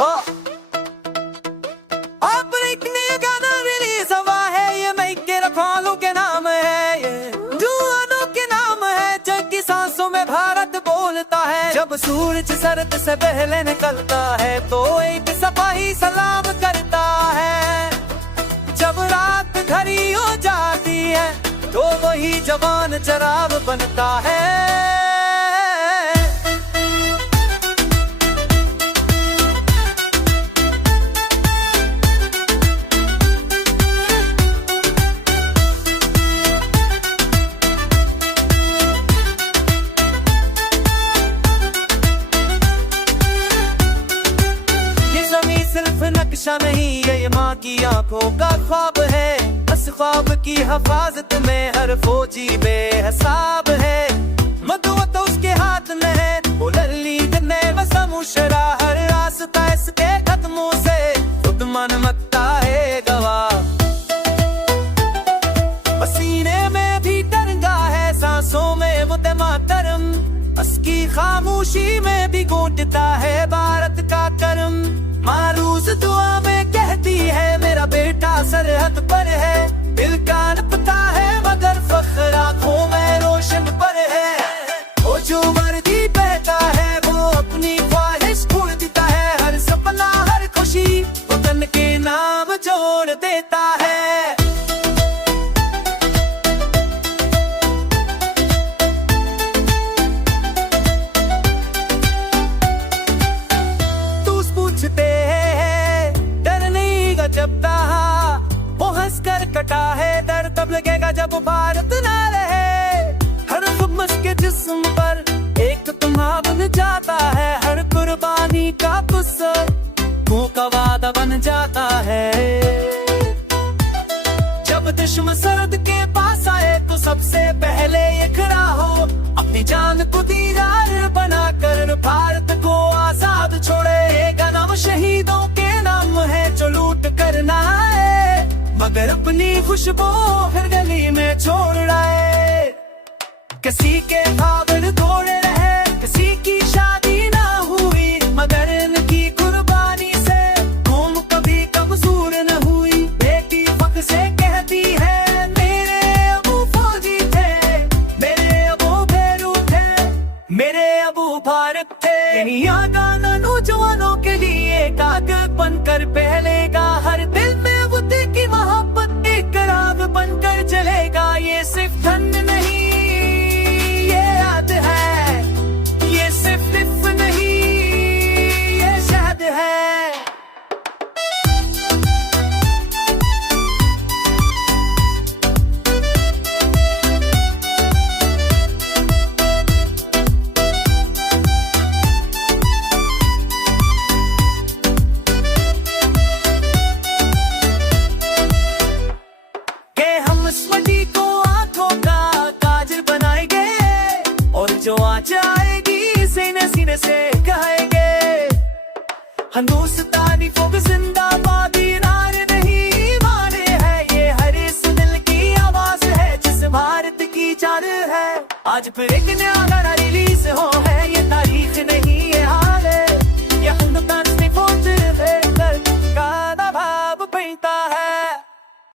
Oh. अब एक नया गाना रिलीज हुआ है, ये मैं के रखवालों के नाम है, ये जवानों के नाम है। जग की सांसों में भारत बोलता है। जब सूरज सरहद से पहले निकलता है तो एक सिपाही सलाम करता है। जब रात घड़ी हो जाती है तो वही जवान चराग बनता है। सिर्फ नक्शा नहीं है, ये माँ की आंखों का ख्वाब है। बस ख्वाब की हिफाजत में हर फौजी बेहिसाब है। मधुआ तो उसके हाथ में है, वो लल्ली में मुशरा। हर रास्ता इसके कदमों से खुद मन मकता है गवाह। पसीने में भी तिरंगा है, सांसों में वंदे मातरम। उसकी खामोशी में भी गूंजता है भारत का कर्म। मारूस दुआ में कहती है मेरा बेटा सरहद पर है। दिल का पता है मगर फख्र आंखों में रोशन पर है। वो जो वर्दी पहनता है वो अपनी ख्वाहिश छोड़ देता है। हर सपना हर खुशी वतन के नाम जोड़ देता है। कटा है दर तब लगेगा जब भारत ना रहे। हर खुमस के जिस्म पर एक तुम्हारा बन जाता है। हर कुर्बानी का गुस्सा मुंह का वादा बन जाता है। जब दुश्मन सरहद के पास आए तो सबसे पहले ये खड़ा हो। अपनी जान को दीदार बनाकर भारत को आजाद छोड़े। नाम शहीदों के नाम है जो लूट कर ना आए, मगर अपनी खुशबू हर गली में छोड़ रहे। किसी के भावड़ तोड़े रहे, किसी की शादी ना हुई, मगर इनकी कुर्बानी से कौम कभी कमजोर न हुई। बेटी फख्र से कहती है मेरे अबू फौजी थे, मेरे अबू भैरू थे, मेरे अबू भारत थे। यहाँ गाना नौजवानों के लिए कागज बनकर पहलेगा। हर दिल में बुद्ध की मोहब्बत एक राग बनकर चलेगा। ये सिर्फ धन नहीं ये याद है, ये सिर्फ लिफ नहीं ये शहद है। जो आ जाएगी सीने सीने से कहेंगे हिंदुस्तानी को जिंदाबादी नारे नहीं मारे है। ये हर इस दिल की आवाज है जिस भारत की जान है। आज फिर एक नया गाना रिलीज हो है, ये तारीख नहीं